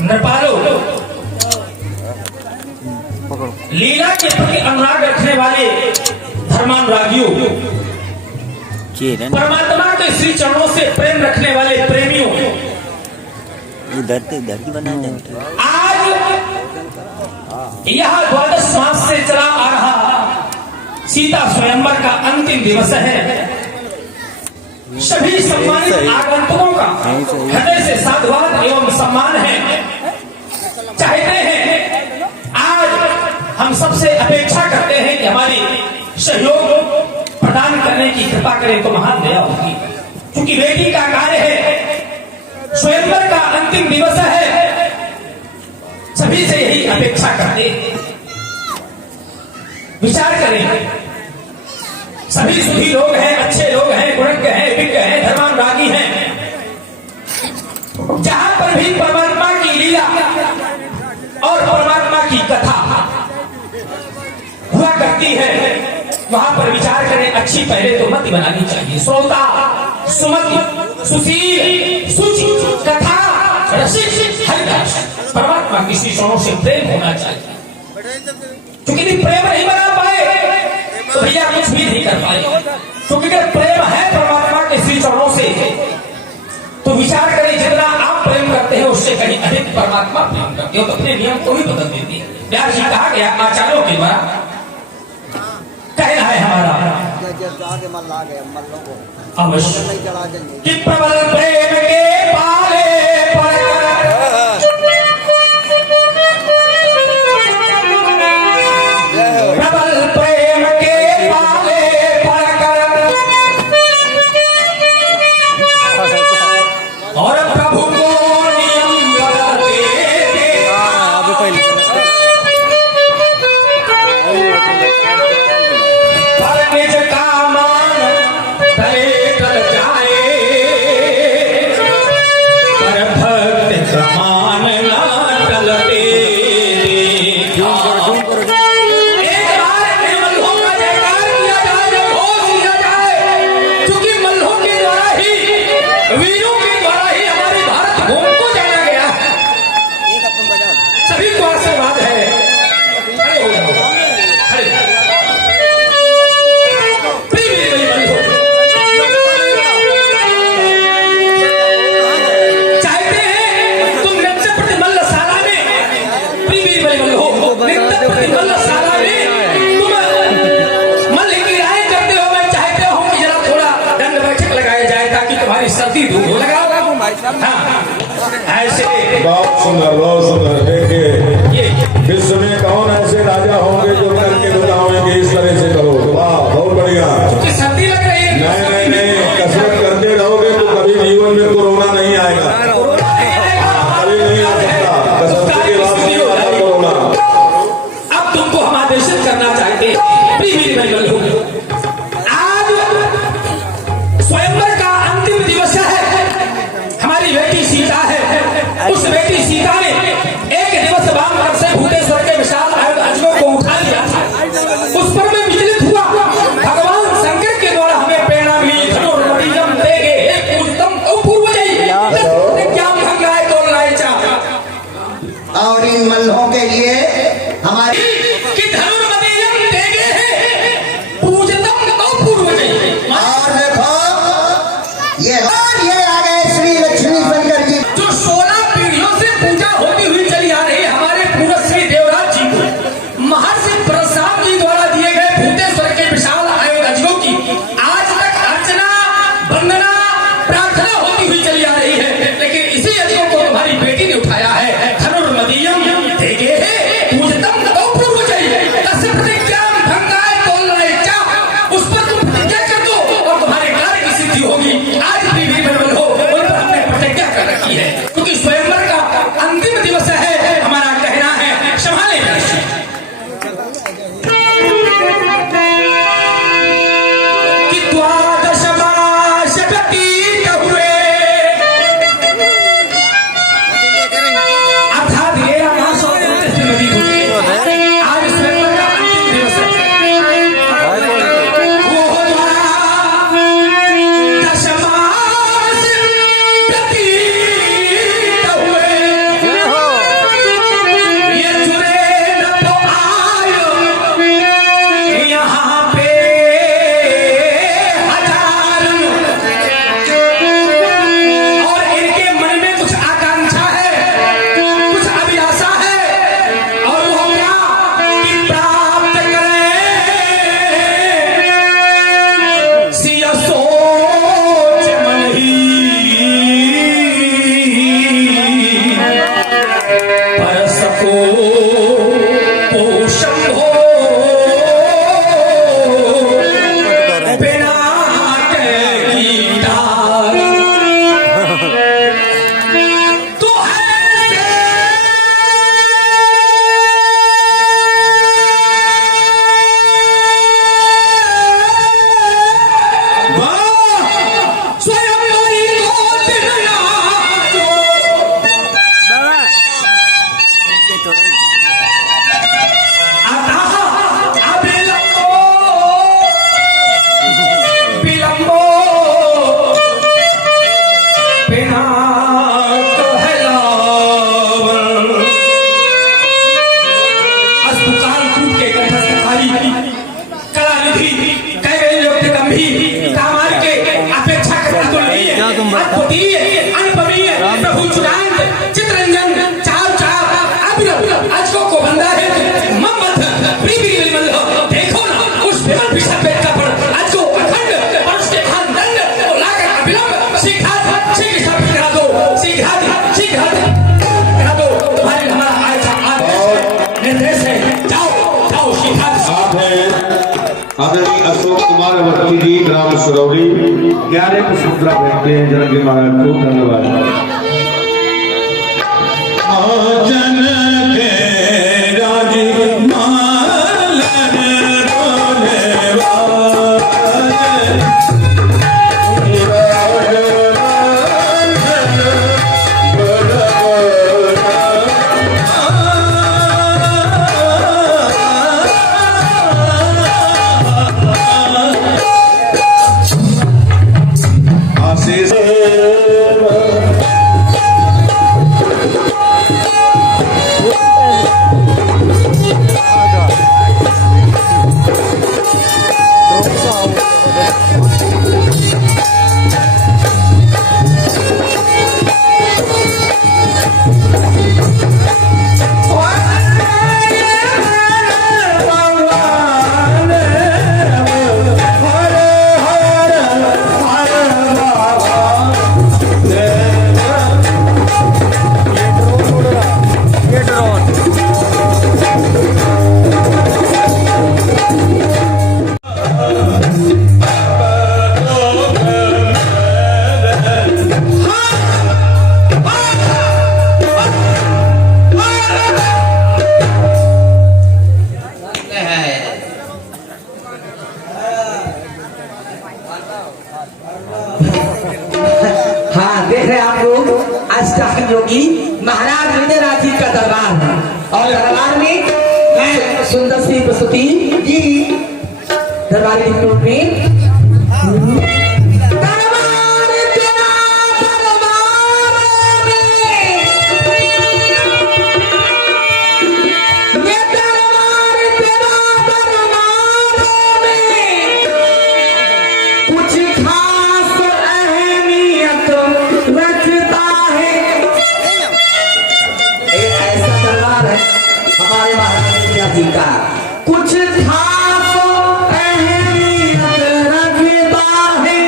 नृपालो लीला के प्रति अनुराग रखने वाले धर्मानुरागियों, परमात्मा के श्री चरणों से प्रेम रखने वाले प्रेमियों, आज यह द्वादश मास से चला आ रहा सीता स्वयंवर का अंतिम दिवस है। सभी सम्मानित आगंतुकों का हृदय से साधुवाद एवं सम्मान है। चाहते हैं आज हम सबसे अपेक्षा करते हैं कि हमारी सहयोग प्रदान करने की कृपा करें तो महान दया होगी। क्योंकि बेटी का कार्य है, स्वयंवर का अंतिम दिवस है, सभी से यही अपेक्षा करते हैं। विचार करें, सभी सुधी लोग हैं, अच्छे लोग हैं, गुणज्ञ हैं, विज्ञ हैं, धर्मानुरागी हैं। जहां पर भी परमात्मा की लीला और परमात्मा की कथा हुआ करती है, वहां पर विचार करें, अच्छी पहले तो मत बनानी चाहिए। श्रोता, सुमति, सुशील, सुचि, कथा, रसिक, हरिदास, परमात्मा की चरणों से प्रेम होना चाहिए। क्योंकि प्रेम नहीं बना पाए तो भैया कुछ भी नहीं कर पाए। क्योंकि अगर प्रेम है परमात्मा के श्री चरणों से, तो विचार करें जितना आप प्रेम करते हैं उससे कहीं अधिक परमात्मा प्रेम करते हो, तो अपने नियम को भी बदल देती है। व्यास जी कहा गया आचार्यों के द्वारा कहना है हमारा अवश्य कि प्रबल प्रेम के पाले प्रबल प्रेम के पाले पड़कर और प्रभु को नियम बदलते पर निज का मान तले टल जाए, पर भक्त का मान ना टलते। बहुत सुंदर देखिए, विश्व में कौन ऐसे राजा होंगे जो करके बताओगे इस तरह से करो। वाह, बहुत बढ़िया। सर्दी लग रही है। नहीं, कसरत करते रहोगे तो कभी जीवन में कोरोना नहीं आएगा, कभी नहीं आ सकता। कसरत के बाद नहीं आता कोरोना। अब तुमको हम आदेशित करना चाहते हैं, आज स्वयंवर का अंतिम दिवस है, हमारी बेटी सीता है। उस बेटी सीता ने एक दिवस वाम वर्ष से भूतेश्वर के विशाल अजगरों को उठा लिया था। उस पर मैं विचलित हुआ। भगवान शंकर के द्वारा हमें प्रेरणा मिली, धनुर्मणियम देगे हे पूजितम ओ पूर्वजै क्या भंगाए तो लायचा। और इन मल्लों के लिए हमारी कि धनुर्मणियम देगे हे पूजितम ओ पूर्वजै। और देखो ये आ गए श्री लक्ष्मी शंकर जी, जो 16 पीढ़ियों से पूजा होती हुई चली आ रही है हमारे पूर्व श्री देवराज जी को महर्षि प्रसाद जी द्वारा दिए गए भूतेश्वर के विशाल अजगरों की आज तक अर्चना, वंदना, प्रार्थना होती हुई चली आ रही है। लेकिन इसी अजगरों को तुम्हारी बेटी ने उठाया है। धनुर्मदीयम देगे हे पूजितम ओ पूर्वजै तस्य प्रतिज्ञां भंगाय तो लायचा। उस पर तुम प्रतिज्ञा कर दो और तुम्हारे कार्य की सिद्धि होगी। आज भी बलबल हो, उन पर हमने प्रतिज्ञा कर रखी है। क्योंकि स्वयंवर का अंतिम दिवस है, हमारा कहना है संभाले जाए। कि द्वादश मास व्यतीत हुए, अर्थात 13 मास और 29 दिन व्यतीत हो चुके। आज स्वयंवर का अंतिम दिवस है। वो द्वादश मास व्यतीत अवस्थी जी ग्राम सुरौरी 11 पुष्पला भेजते हैं जनक जी महाराज को। धन्यवाद। जन के राजी मालन रोने आशीष हाँ, देख रहे हैं आप लोग अष्टम योगी महाराज हृदयनाथ जी का दरबार है और दरबार में है सुंदर सी प्रस्तुति जी दरबारी रूप में। दरबार तेरा दरबार में, ये दरबार तेरा दरबार में कुछ खास अहमियत रखता है। एक ऐसा दरबार है हमारे महाराज जी का, कुछ खास अहमियत रखता है,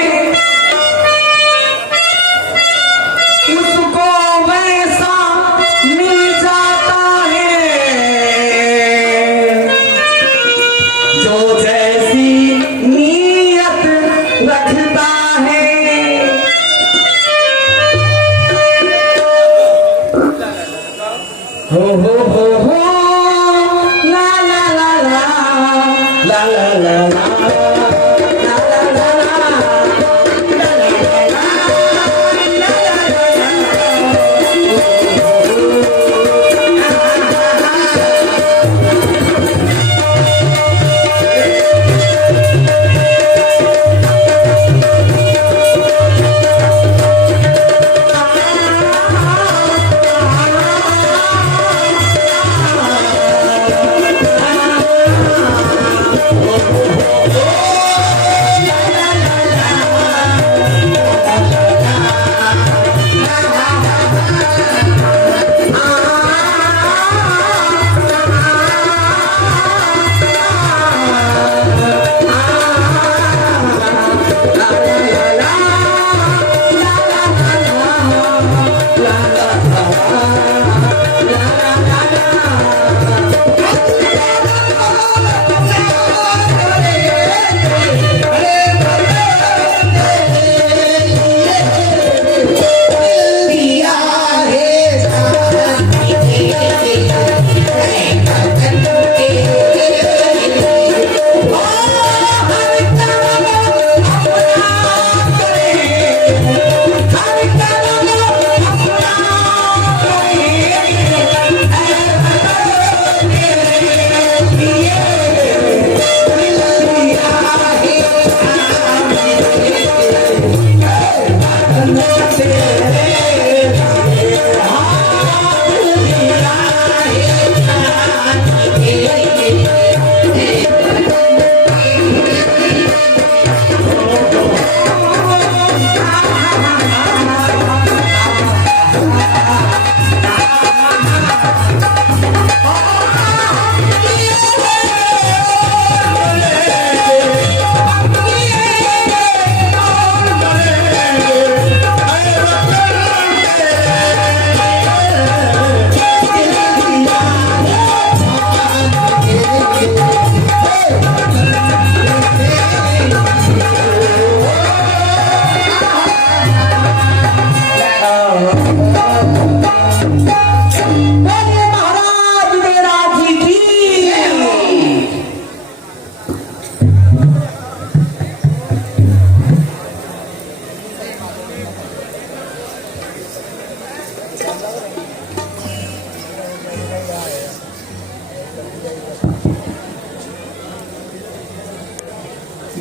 उसको वैसा मिल जाता है जो जैसी नीयत रखता है। हो ला ला ला ला ला ला ला ला ला ला ला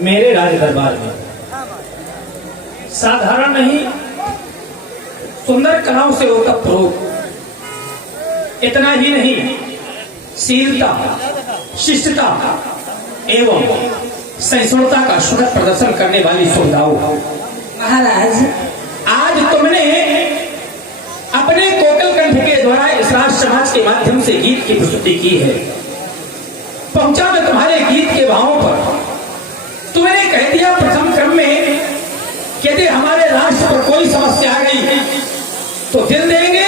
मेरे राज दरबार में साधारण नहीं, सुंदर कलाओं से होता प्रयोग। इतना ही नहीं, शीलता, शिष्टता एवं सहिष्णुता का सुखद प्रदर्शन करने वाली सुविधाओं। महाराज, आज तुमने अपने कोकिल कंठ के द्वारा इस राज समाज के माध्यम से गीत की प्रस्तुति की है। पहुंचा मैं तुम्हारे गीत के भावों पर। तुमने कह दिया प्रथम क्रम में कि यदि हमारे राष्ट्र पर कोई समस्या आ गई तो दिल देंगे,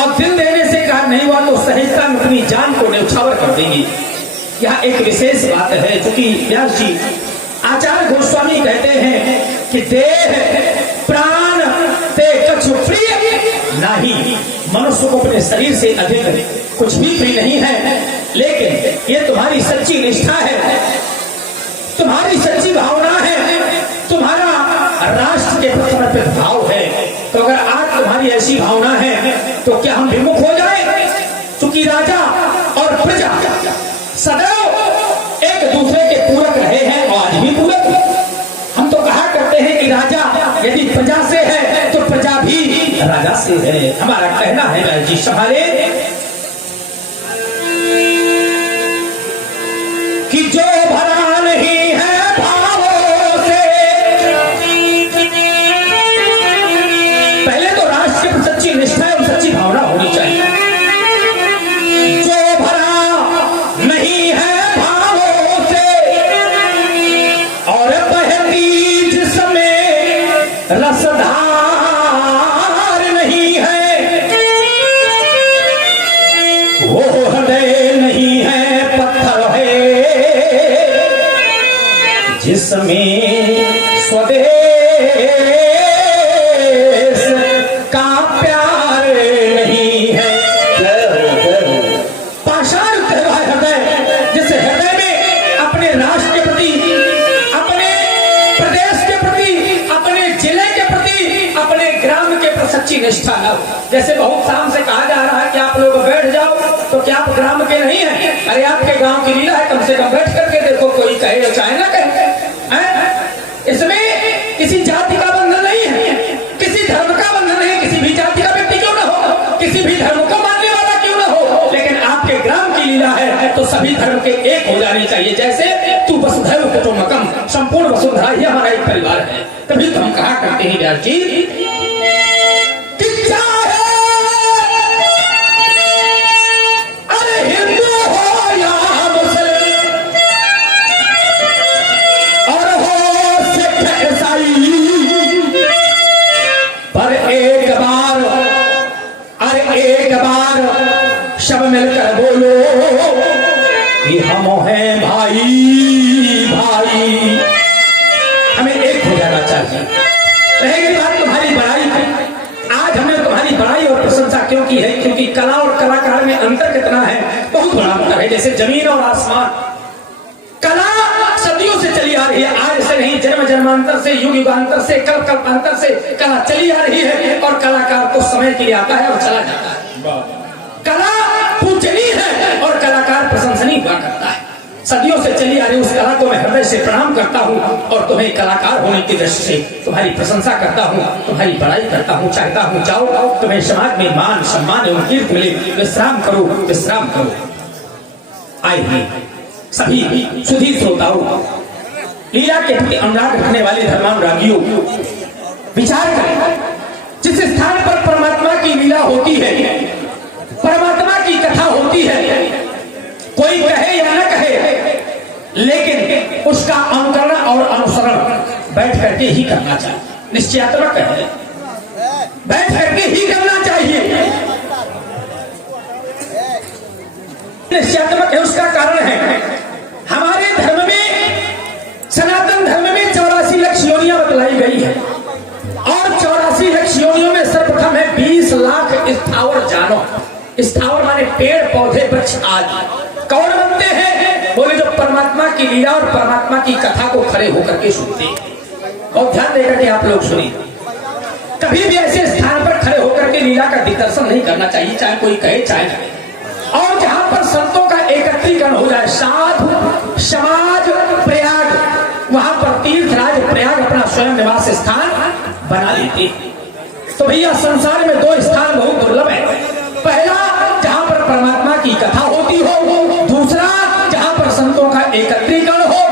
और दिल देने से काम नहीं हुआ तो सहजता में अपनी जान को न्यौछावर कर देंगे। यह एक विशेष बात है, क्योंकि व्यास जी आचार्य गोस्वामी कहते हैं कि देह प्राण ते कछु प्रिय नहीं, मनुष्य को अपने शरीर से अधिक कुछ भी प्रिय नहीं है। लेकिन ये तुम्हारी सच्ची निष्ठा है, तुम्हारी सच्ची भावना है, तुम्हारा राष्ट्र के प्रति समर्पित भाव है। तो अगर आज तुम्हारी ऐसी भावना है तो क्या हम विमुख हो जाए? क्योंकि राजा और प्रजा सदैव एक दूसरे के पूरक रहे हैं और आज भी पूरक। हम तो कहा करते हैं कि राजा यदि प्रजा से है तो प्रजा भी राजा से है। हमारा कहना है व्यास जी संभाले कि जो भरा नहीं है भावों से, पहले तो राष्ट्र की सच्ची निष्ठा और सच्ची भावना होनी चाहिए। जो भरा नहीं है भावों से और बहती जिसमें रसधार नहीं है, वो हृदय नहीं है पत्थर है जिसमें स्वदेश का प्यार नहीं है। पाषाण हृदय, जिस हृदय में अपने राष्ट्र के प्रति, अपने प्रदेश के प्रति, अपने जिले के प्रति, अपने ग्राम के प्रति सच्ची निष्ठा न। जैसे बहुत शाम से कहा जा रहा है कि आप लोग बैठ जाओ, तो क्या आप ग्राम के नहीं है? अरे आपके गांव की लीला है, कम से कम बैठ करके देखो, कोई कहे या चाहे ना कहे। इसमें किसी जाति का बंधन नहीं है, किसी धर्म का बंधन नहीं, किसी भी जाति का व्यक्ति क्यों ना हो, किसी भी धर्म को मानने वाला क्यों ना हो, लेकिन आपके ग्राम की लीला है तो सभी धर्म के एक हो जाने चाहिए। जैसे तू वसुधैव कुटुम्बकम, संपूर्ण वसुंधरा ही हमारा एक परिवार है। तभी तो हम कहा करते हैं व्यास जी सब मिलकर बोलो कि हम हैं भाई भाई। हमें एक हो जाना चाहिए। रहेगी बात तुम्हारी बड़ाई की। आज हमने तुम्हारी बड़ाई और प्रशंसा क्यों की है? क्योंकि कला और कलाकार में अंतर कितना है, बहुत बड़ा अंतर है। जैसे जमीन और आसमान। कला सदियों से चली आ रही है, आज से नहीं, जन्म जन्मांतर से, युग युगांतर से, कल्प कल्पांतर से कला चली आ रही है। और कलाकार तो समय के लिए आता है और चला जाता है। कला पूजनीय है और कलाकार प्रशंसनीय हुआ करता है। सदियों से चली आ रही उस कला को मैं हृदय से प्रणाम करता हूँ और तुम्हें कलाकार होने की दृष्टि से तुम्हारी प्रशंसा करता हूँ, तुम्हारी बड़ाई करता हूँ। चाहता हूँ जाओ, तुम्हें समाज में मान सम्मान एवं कीर्ति मिले। विश्राम करो, विश्राम करो। आइए सभी सुधी श्रोताओं, लीला के प्रति अनुराग रखने वाले धर्मानुरागियों, विचार करें। जिस स्थान पर परमात्मा की लीला होती है, परमात्मा की कथा होती है, कोई कहे या न कहे, लेकिन उसका अनुकरण और अनुसरण बैठ करके ही करना चाहिए। निश्चयात्मक है, बैठ करके ही करना चाहिए। निश्चयात्मक है, उसका कारण है हमारे धर्म में, सनातन धर्म में 84 लाख योनियां बतलाई गई है और 84 लाख योनियों में सर्वप्रथम है 20 लाख स्थावर जानो। स्थावर माने पेड़ पौधे वृक्ष आदि। कौन बनते हैं? बोले जो परमात्मा की लीला और परमात्मा की कथा को खड़े होकर के सुनते हैं। और ध्यान देकर के आप लोग सुनिए, कभी भी ऐसे स्थान पर खड़े होकर के लीला का दिग्दर्शन नहीं करना चाहिए, चाहे कोई कहे चाहे ना। और जहां पर संतों का एकत्रीकरण हो जाए, साधु समाज प्रयाग, वहां स्वयं निवास स्थान बना लेते। तो भैया संसार में दो स्थान बहुत दुर्लभ है। पहला जहाँ पर परमात्मा की कथा होती हो, दूसरा जहाँ पर संतों का एकत्रीकरण हो।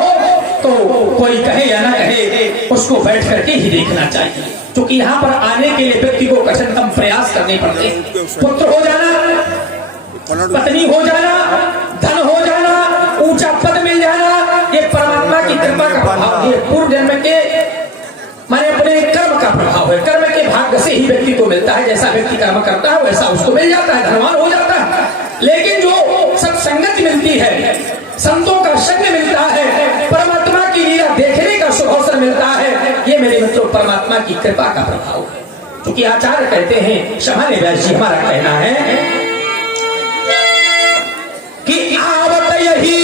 तो कोई कहे या ना कहे, उसको बैठ करके ही देखना चाहिए, क्योंकि यहाँ पर आने के लिए व्यक्ति को कठिनतम प्रयास करने पड़ते हैं। पुत्र हो जाना, पत्नी हो जाना, धन हो जाना, ऊंचा पद मिल जाना, ये परमात्मा की कृपा का प्रभाव, ये पूर्व जन्म के माने अपने कर्म का प्रभाव है। कर्म के भाग्य से ही व्यक्ति को मिलता है। जैसा व्यक्ति कर्म करता है वैसा उसको मिल जाता है, धनवान हो जाता है। लेकिन जो सत्संगत मिलती है, संतों का संग मिलता है, परमात्मा की लीला देखने का शुभ अवसर मिलता है, ये मेरे मित्रों परमात्मा की कृपा का प्रभाव है। क्योंकि आचार्य कहते हैं, शमान्य व्यास जी हमारा कहना है कि आवत यही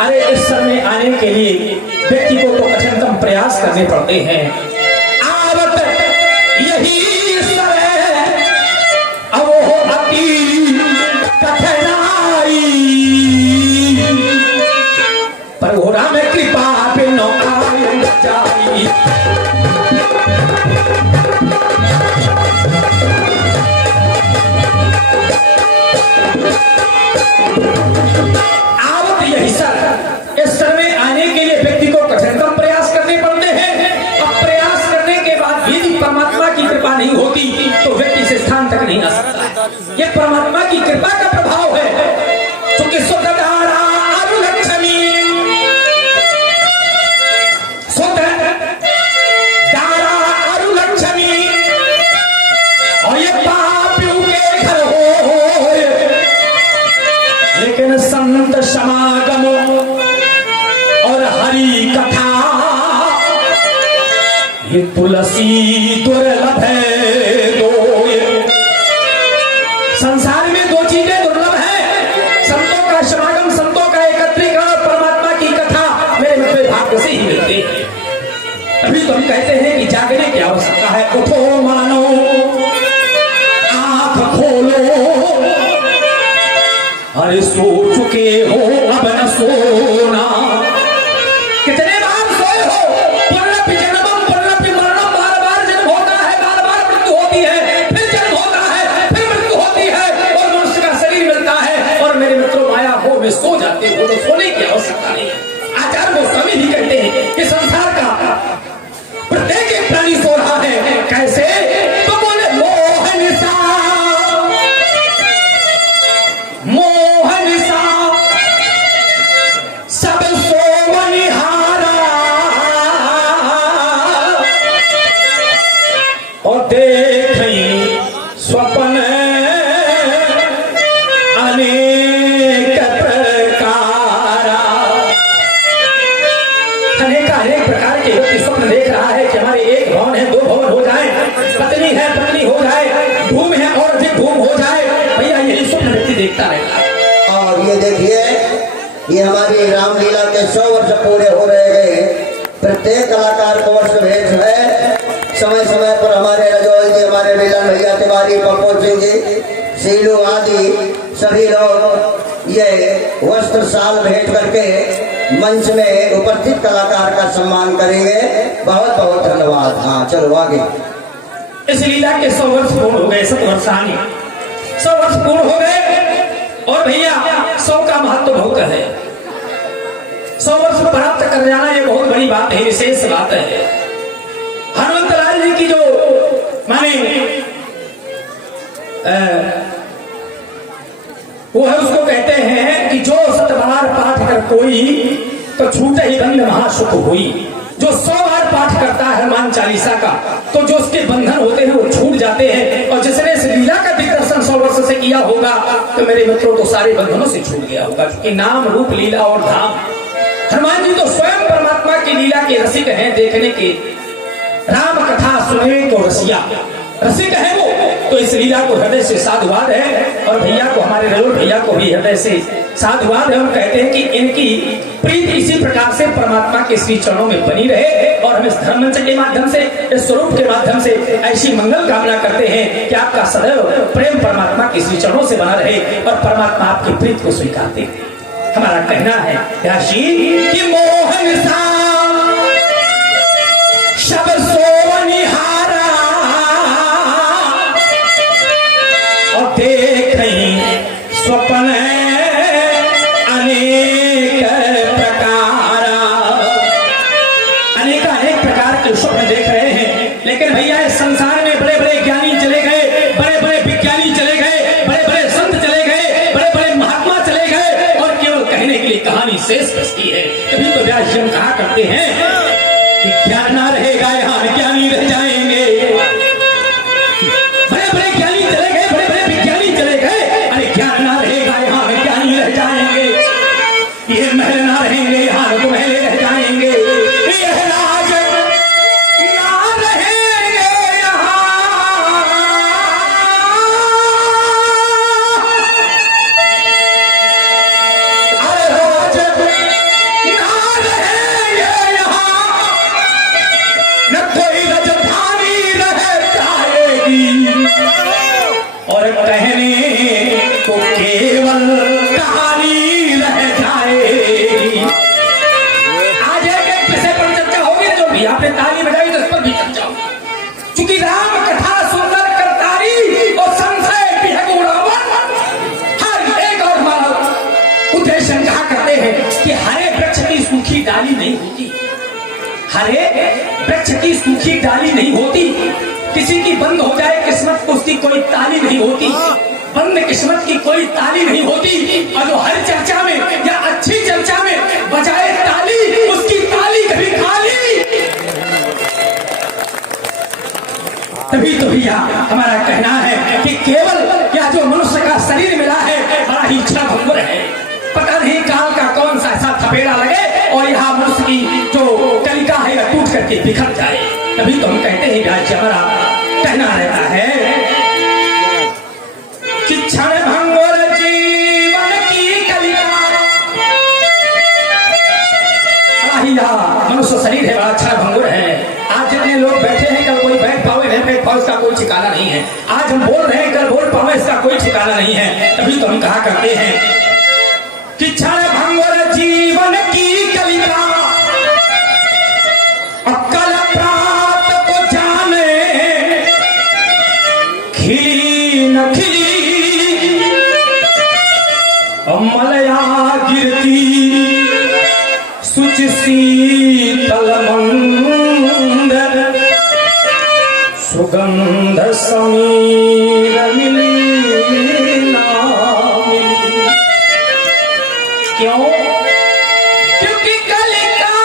अरे इस समय आने के लिए व्यक्ति को तो कठिनतम प्रयास करने पड़ते हैं। आवत यही समय अब हो अति कठिनाई, पर हो राम कृपा पे नौकायन जाई। इस समय आने के लिए व्यक्ति को कठिनतम प्रयास करने पड़ते हैं। अब प्रयास करने के बाद यदि परमात्मा की कृपा नहीं होती तो व्यक्ति से स्थान तक नहीं आ सकता। ये परमात्मा की कृपा का प्रभाव है। क्योंकि सुतदारा अनुलक्ष्मी, सुतदारा अनुलक्ष्मी, और ये पापियों के घर हो, लेकिन संत समागम और हरि कथा ये तुलसी दुर्लभ है दो। संसार में दो चीजें दुर्लभ हैं, संतों का समागम, संतों का एकत्रीकरण और परमात्मा की कथा मेरे मित्र भाग्य से ही मिलते हैं। तभी तो हम कहते हैं कि जागने की आवश्यकता है। उठो मानो, आंख खोलो, अरे सो चुके हो अब न सोना। कितने बार सोए हो? पुनरपि जन्मम पुनरपि मरणम, बार बार जन्म होता है, बार बार मृत्यु होती है, फिर जन्म होता है, फिर मृत्यु होती है, और मनुष्य का शरीर मिलता है। और मेरे मित्रों माया हो में सो जाते हो, तो सोने की आवश्यकता नहीं है। आचार्य गोस्वामी भी कहते हैं कि संसार का प्रत्येक एक प्राणी सो रहा है। कैसे? तो बोले मोहनिसा, मोहनिसा सब सोवनिहारा, और देखई स्वप्न अनेक प्रकारा। अनेक प्रकार के व्यक्ति स्वप्न देख रहा है कि हमारे एक भवन है, दो भवन हो जाए, पत्नी है पत्नी हो जाए, भूमि है और अधिक भूमि हो जाए। भैया यही स्वप्न व्यक्ति देखता रहता है। और ये देखिए, ये हमारी रामलीला के 100 वर्ष पूरे हो रहे गए। प्रत्येक कलाकार को वर्ष भेंट है। समय समय पर हमारे रजौल जी, हमारे मिलन भैया तिवारी, पप्पू सिंह जी, सीलू आदि सभी लोग ये वस्त्र साल भेंट करके मंच में उपस्थित कलाकार का सम्मान करेंगे। बहुत बहुत धन्यवाद। हाँ चलो आगे। इस लीला के 100 वर्ष पूर्ण हो गए, 7 वर्षानी 100 वर्ष पूर्ण हो गए। और भैया 100 का महत्व बहुत है। 100 वर्ष प्राप्त कर जाना ये बहुत बड़ी बात है, विशेष बात है। हनुमंत लाल जी की जो माने वो है, उसको कहते हैं कि जो 7 बार पाठ कर कोई तो छूटे ही बंध महासुख हुई। जो 100 बार पाठ करता है हनुमान चालीसा का, तो जो उसके बंधन होते हैं वो छूट जाते हैं। और जिसने इस लीला का दिग्दर्शन 100 वर्ष से किया होगा तो मेरे मित्रों तो सारे बंधनों से छूट गया होगा। क्योंकि नाम रूप लीला और धाम, हनुमान जी तो स्वयं परमात्मा की लीला के रसिक हैं, देखने के। राम कथा सुने को रसिया, रसिक है वो। तो इस लीला को हृदय से साधुवाद है। और भैया को, हमारे रजौल भैया को भी हृदय से साधुवाद है। हम कहते हैं कि इनकी प्रीति इसी प्रकार से परमात्मा के श्री चरणों में बनी रहे। और हम इस धर्ममंच के माध्यम से, इस स्वरूप के माध्यम से ऐसी मंगल कामना करते हैं कि आपका सदैव प्रेम परमात्मा के श्री चरणों से बना रहे और परमात्मा आपकी प्रीति को स्वीकारते हैं। हमारा कहना है राशि कि मोहन सा शब सोनिहारा और देखें स्वप्न अनेक प्रकार के स्वप्न देख रहे हैं। लेकिन भैया इस संसार में बड़े बड़े ज्ञानी चले गए, बड़े बड़े विज्ञानी चले गए, बड़े बड़े संत चले गए, बड़े बड़े महात्मा चले गए और केवल कहने के लिए कहानी शेष बचती है। तभी तो व्यास जी कहा करते हैं कि ज्ञान ना रहेगा यहाँ ज्ञानी रह जाएंगे। बड़े बड़े ज्ञानी चले गए, बड़े बड़े विज्ञानी चले गए, अरे ज्ञान ना रहेगा यहाँ ज्ञानी रह जाएंगे। ये महल ना रहेंगे यहाँ तो महल रह जाएंगे। ये राज ना रहेंगे यहाँ, अरे राज ना रहेंगे यहाँ, न कोई राजधानी रह जाएगी और कहने को केवल कहानी रह जाएगी। आज एक विषय पर चर्चा होगी, जो भी आपने ताली बजाई तो इस पर भी चर्चा होगी। चूंकि राम कथा सुंदर करतारी और संशय भी है गुणावन, हर एक और मानव उद्देश्य कहा करते हैं कि हरे वृक्ष की सूखी डाली नहीं होती, हरे वृक्ष की सूखी डाली नहीं होती। किसी की बंद हो जाए किस्मत को उसकी कोई ताली नहीं होती, बंद किस्मत की कोई ताली नहीं होती। और जो हर चर्चा में या अच्छी चर्चा में बजाए ताली, उसकी ताली कभी खाली। तभी तो भैया हमारा कहना है कि केवल यह जो मनुष्य का शरीर मिला है बड़ा ही इच्छा भंगुर है। पता नहीं काल का कौन सा ऐसा थपेड़ा लगे और यहाँ मनुष्य की जो कलिका है वह टूट करके बिखर जाए। तभी तो हम कहते हैं राज्य हमारा कहना रहता है कि क्षण भंगुर जीवन की कलिका। मनुष्य शरीर है बड़ा क्षण भंगुर है। आज जितने लोग बैठे हैं कल कोई बैठ पावे नहीं बैठ पावे इसका कोई ठिकाना नहीं है। आज हम बोल रहे हैं कल बोल पावे इसका कोई ठिकाना नहीं है। तभी तो हम कहा करते हैं कि क्षण भंगुर जीवन की कलिका, अक्कल प्राप्त को जाने खिली न खिली, मलया गिरती सुच शीतल मंदर, सुगंध समीर मिली ना मिली। क्यों? क्योंकि कलिका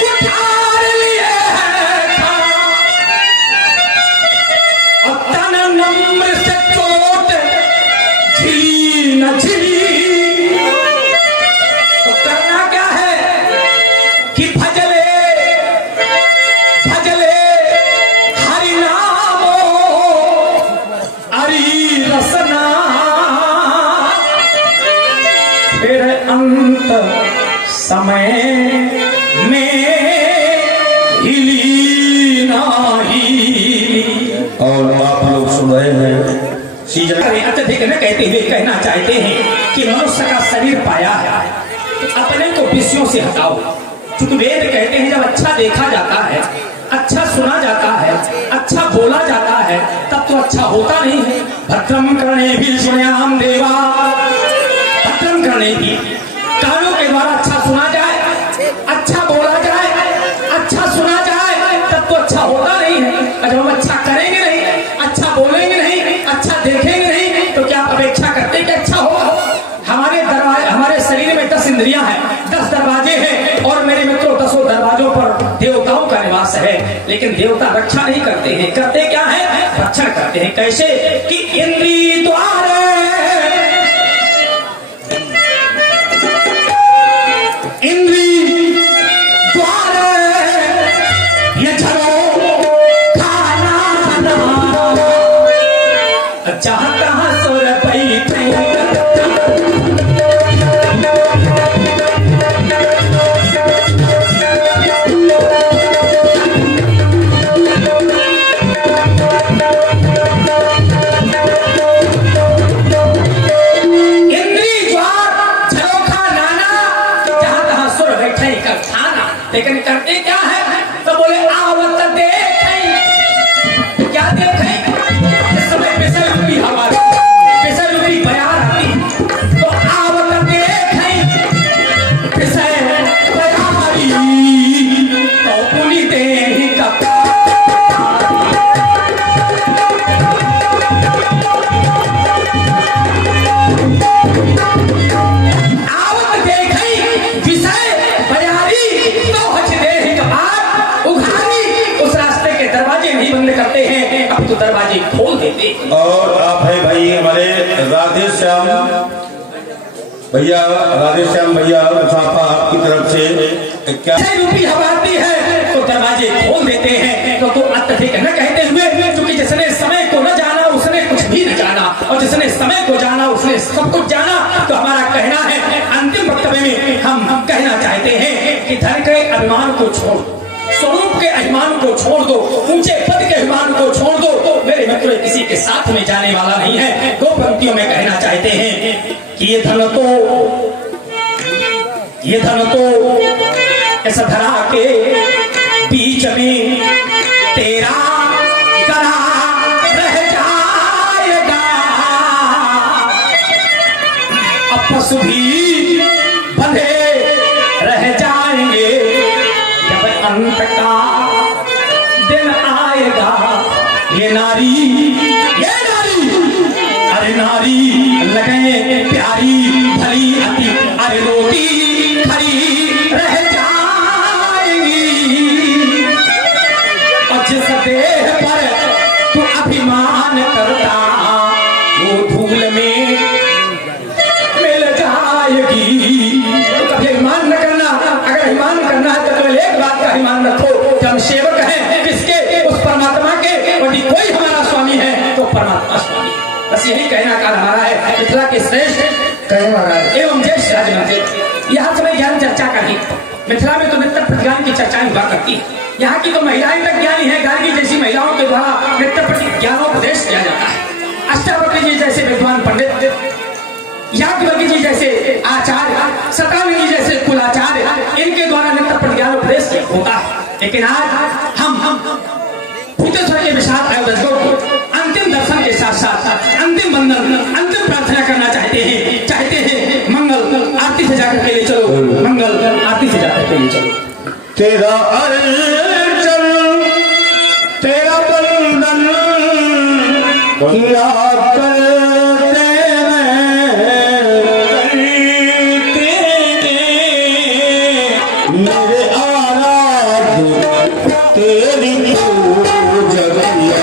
कुठार लिए था और तन नम्र से चोट झिली न झिली। तो करना क्या है कि भजले भजले हरि नामो हरि रसना, फिर अंत समय में हिली ना हिली। और आप लोग सुन रहे हैं अत्यधिक न कहते हुए कहना चाहते हैं कि मनुष्य का शरीर पाया है तो अपने को विषयों से हटाओ। क्योंकि वेद कहते हैं जब अच्छा देखा जाता है, अच्छा सुना जाता है, अच्छा बोला जाता है तब तो अच्छा होता नहीं है। भद्रम करणे भी सुन्याम देवा, भद्रम करणे भी कानों के द्वारा अच्छा सुना जाए, अच्छा बोला जाए, अच्छा सुना जाए तब तो अच्छा होता नहीं है। और जब हम अच्छा करेंगे नहीं, अच्छा बोलेंगे नहीं, अच्छा देखेंगे नहीं तो क्या आप अपेक्षा करते हैं कि अच्छा होगा? हमारे दरवाजे, हमारे शरीर में 10 इंद्रियां हैं, 10 दरवाजे हैं और मेरे मित्रों 10 दरवाजों पर देवताओं का निवास है। लेकिन देवता रक्षा नहीं करते हैं, करते क्या है? रक्षण करते हैं। कैसे? कि इंद्रिय द्वारे इंद्रिय द्वारे ये झरो खाना जहाँ तहाँ सुर बैठे लेकिन करते क्या है? तो बोले आवत देखें, क्या देखें? इस समय पिसल रूपी हवा, पिसल रूपी बयार आती, तो आवत देखें पिसल बयारी, तो पुनी देही का तो दरवाजे खोल देते। और आप है भाई हमारे राधे श्याम भैया, राधे श्याम भैया मुसाफा आपकी तरफ से क्या रूपी हवा आती है तो दरवाजे खोल देते हैं। तो अत्यधिक न कहते हुए, क्योंकि जिसने समय को न जाना उसने कुछ भी न जाना, और जिसने समय को जाना उसने सब कुछ जाना। तो हमारा कहना है, अंतिम वक्तव्य में हम कहना चाहते हैं कि धन के अभिमान को छोड़, स्वरूप के अभिमान को छोड़ दो, ऊंचे पद के अभिमान को छोड़ दो। मेरे मित्र किसी के साथ में जाने वाला नहीं है। दो पंक्तियों में कहना चाहते हैं कि ये धन तो इस धरा के बीच में तेरा करा रह जाएगा, अब पशु भी बंधे रह जाएंगे, अंत का दिन आएगा। ये नारी अरे नारी लगे प्यारी भली अति, अरे रोटी खरी रह जाएगी, और जिस देह पर तू अभिमान करता वो धूल में मिल जाएगी। तो कभी अभिमान न करना, अगर अभिमान करना है तो केवल एक बात का अभिमान रखो कि हम सेवक हैं किसके? उस परमात्मा के, और कोई हमारा स्वामी है तो परमात्मा स्वामी। बस यही कहना काल हमारा है। मिथिला के श्रेष्ठ कहने वाला एवं ज्येष्ठ राजमंत्री यहाँ समय ज्ञान चर्चा करनी। मिथिला में तो नित्य प्रतिज्ञान की चर्चाएं हुआ करती है। यहाँ की तो महिलाएं तक ज्ञानी है, गार्गी जैसी महिलाओं के द्वारा नित्य ज्ञानोपदेश किया जाता है। अष्टावक्र जी जैसे विद्वान पंडित, याज्ञवल्क्य जी जैसे आचार्य, शतावरी जी जैसे कुलाचार्य, इनके द्वारा नित्य प्रतिज्ञान उपदेश होता है। लेकिन आज हम भूतेश्वर के विशाल आयोजकों को अंतिम दर्शन के साथ साथ अंतिम वंदन, अंतिम प्रार्थना करना चाहते हैं। मंगल आरती से जाकर के ले चलो, मंगल आरती से जाकर के ले चलो। तेरा अर्चन तेरा बंदन किया करते मेरे आराध्य तेरी जगैया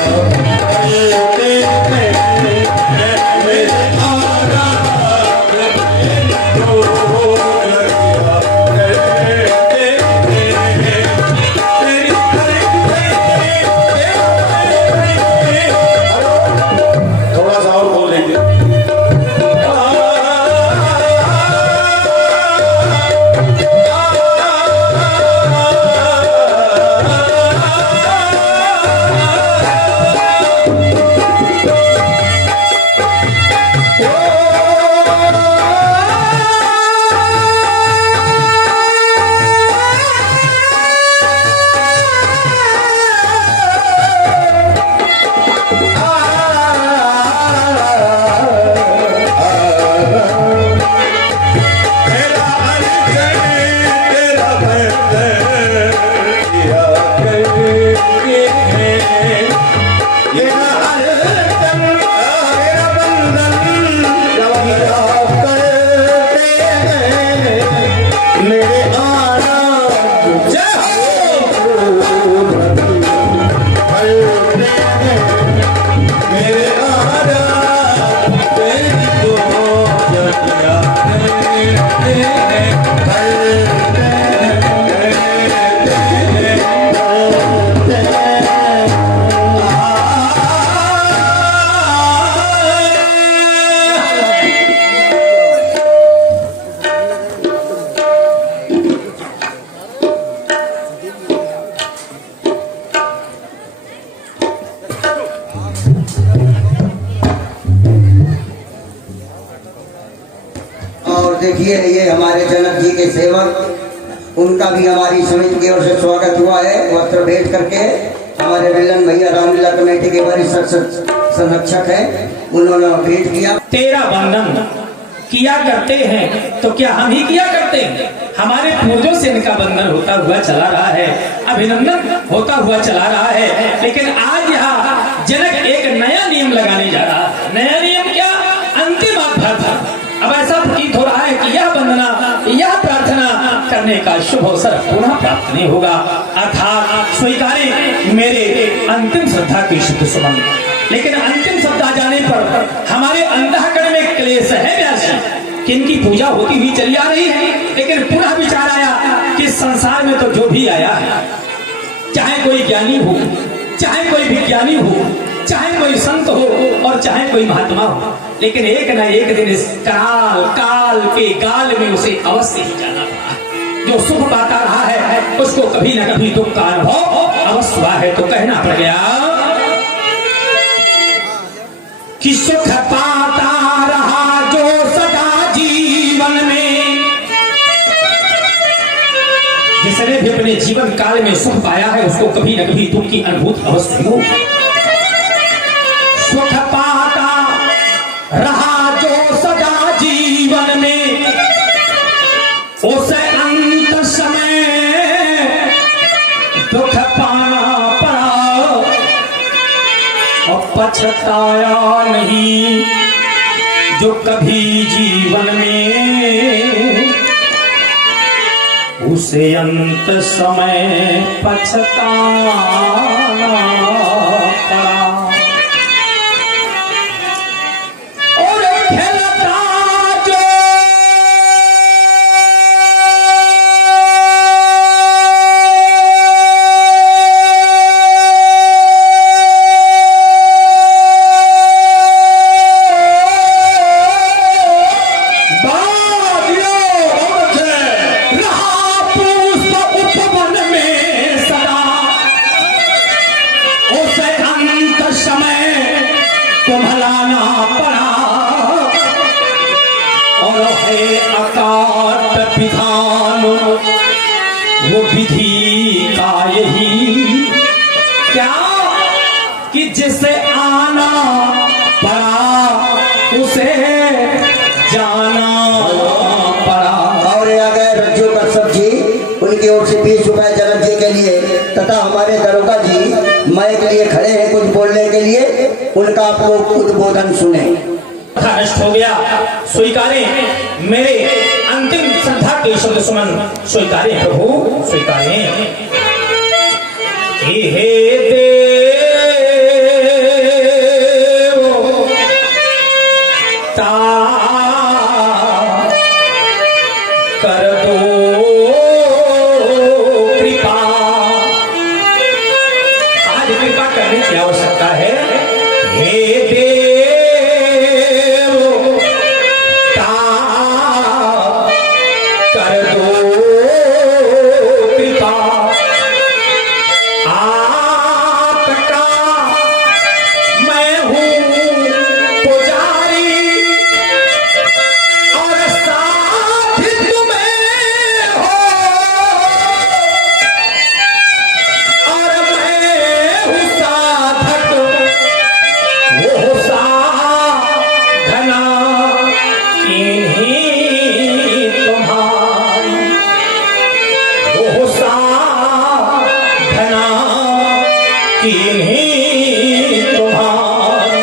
देखिए ये हमारे जनक जी के सेवक उनका भी हमारी समिति की ओर से स्वागत हुआ है। वस्त्र भेंट करके हमारे मिलन भैया रामलीला कमेटी के वरिष्ठ संरक्षक है, उन्होंने भेंट किया। तेरा बंधन किया करते हैं तो क्या हम ही किया करते हैं? हमारे पूर्वजों से इनका बंधन होता हुआ चला रहा है, अभिनंदन होता हुआ चला रहा है। लेकिन आज यहाँ जनक एक नया नियम लगाने जा रहा है। नया नियम क्या? अंतिम अभ्यर्थना। अब ऐसा प्रतीत हो रहा है कि यह वंदना, यह प्रार्थना करने का शुभ अवसर पुनः प्राप्त नहीं होगा। अर्थात स्वीकारें मेरे अंतिम श्रद्धा की शुद्ध सुमन। लेकिन अंतिम शब्द आ जाने पर हमारे अंतःकरण में क्लेश है व्यास कि इनकी पूजा होती हुई चली आ रही है। लेकिन पुनः विचार आया कि संसार में तो जो भी आया है, चाहे कोई ज्ञानी हो, चाहे कोई विज्ञानी हो, चाहे कोई संत हो और चाहे कोई महात्मा हो, लेकिन एक न एक दिन इस काल काल के गाल में उसे अवश्य ही जाना पड़ा। जो सुख पाता रहा है उसको कभी न कभी दुख का अनुभव अवश्य हुआ है। तो कहना पड़ गया कि सुख पाता रहा जो सदा जीवन में, जिसने भी अपने जीवन काल में सुख पाया है उसको कभी न कभी दुख की अनुभूति अवश्य हो। सुख पाता रहा जो सदा जीवन में, उसे अंत समय दुख पाना पड़ा और पछताया नहीं जो कभी जीवन में, उसे अंत समय पछताना पड़ा। और खेलता जो कुम्हलाना पड़ा और है अकाट विधान वो विधि का यही क्या कि जिसे आना पड़ा उसे जाना पड़ा। और आ गए रज्जू कश्यप जी, उनकी ओर से 20 रुपए जनक जी के लिए तथा हमारे दरोगा जी मैं के लिए खड़े हैं कुछ बोलने के लिए, उनका आप लोग उद्बोधन सुने। नष्ट हो गया, स्वीकारें मेरे अंतिम श्रद्धा के शब्द सुमन, स्वीकारें प्रभु स्वीकारें। हे देव ता कर दो कृपा। आज कृपा करने की आवश्यकता है। हे देव ता कर दो कृपा। आपका मैं हूँ पुजारी और साथ तुम्हें हो, और मैं हूँ साधक वो साधना इन्हीं तुम्हारी, वो साधना इन्हीं तुम्हारी।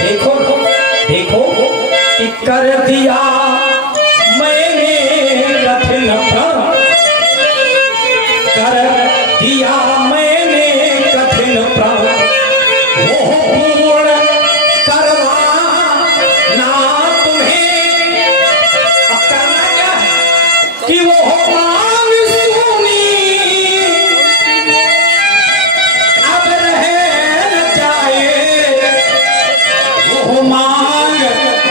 देखो देखो कि कर दिया मैंने कठिन प्रण, कर दिया मैंने कठिन प्रण, वो पूर्ण करवाना तुम्हें। अब करना क्या है कि वो मांग सुनी अब रह न जाए, वो मांग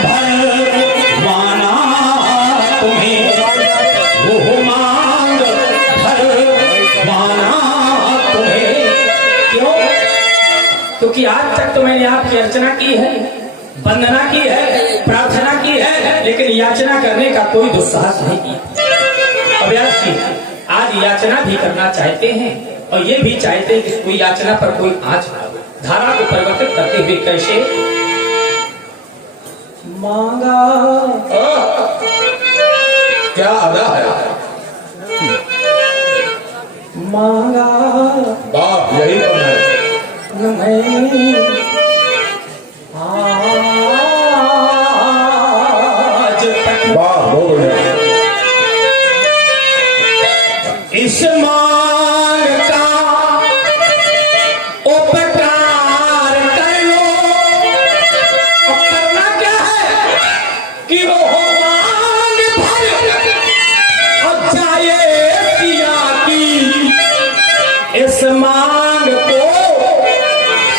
भरवाना तुम्हें, वो मांग भरवाना तुम्हें। क्यों? क्योंकि आज तक तो मैंने आपकी अर्चना की है, वंदना की है, प्रार्थना की है, लेकिन याचना करने का कोई दुस्साहस नहीं किया। अभ्यास जी आज याचना भी करना चाहते हैं और ये भी चाहते हैं कि कोई याचना पर कोई आँच ना हो। धारा को परिवर्तित करते हुए कैसे मांगा क्या अदा है? मांगा वाह, यही तो है। मैं आज तक वाह, बहुत बढ़िया। इस मान का उपकार कर लो। अब करना क्या है कि वो मांग भर अब जाए पिया की। इस मांग को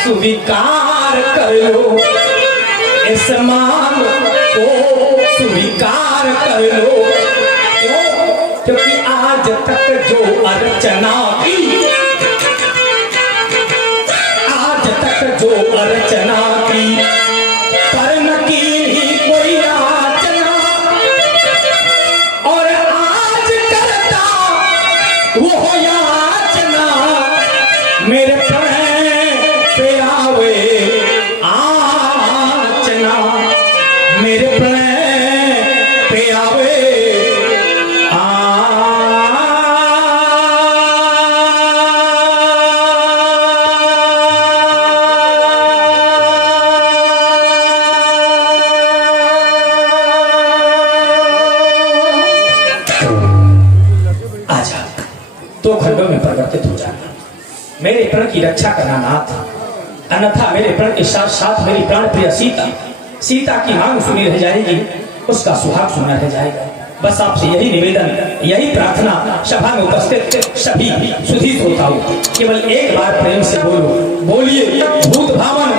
स्वीकार कर लो। इस मांग को स्वीकार कर लो। क्यों? क्योंकि आज तक जो अर्चना की, आज तक जो अर्चना की, पर न की ही कोई याचना। और आज करता वो याचना मेरे प्रण पे आवे आचना। मेरे प्रण पे आवे आजा। दो खंडों में परिवर्तित हो जाना। मेरे प्रण की रक्षा करना नाथ, अन्यथा मेरे प्रण के साथ साथ मेरी प्राण प्रिय सीता, सीता की मांग सुनी रह जाएगी, उसका सुहाग सुना रह जाएगा। बस आपसे यही निवेदन, यही प्रार्थना सभा में उपस्थित सभी सुधी श्रोताओं, केवल एक बार प्रेम से बोलो, बोलिए भूत भावन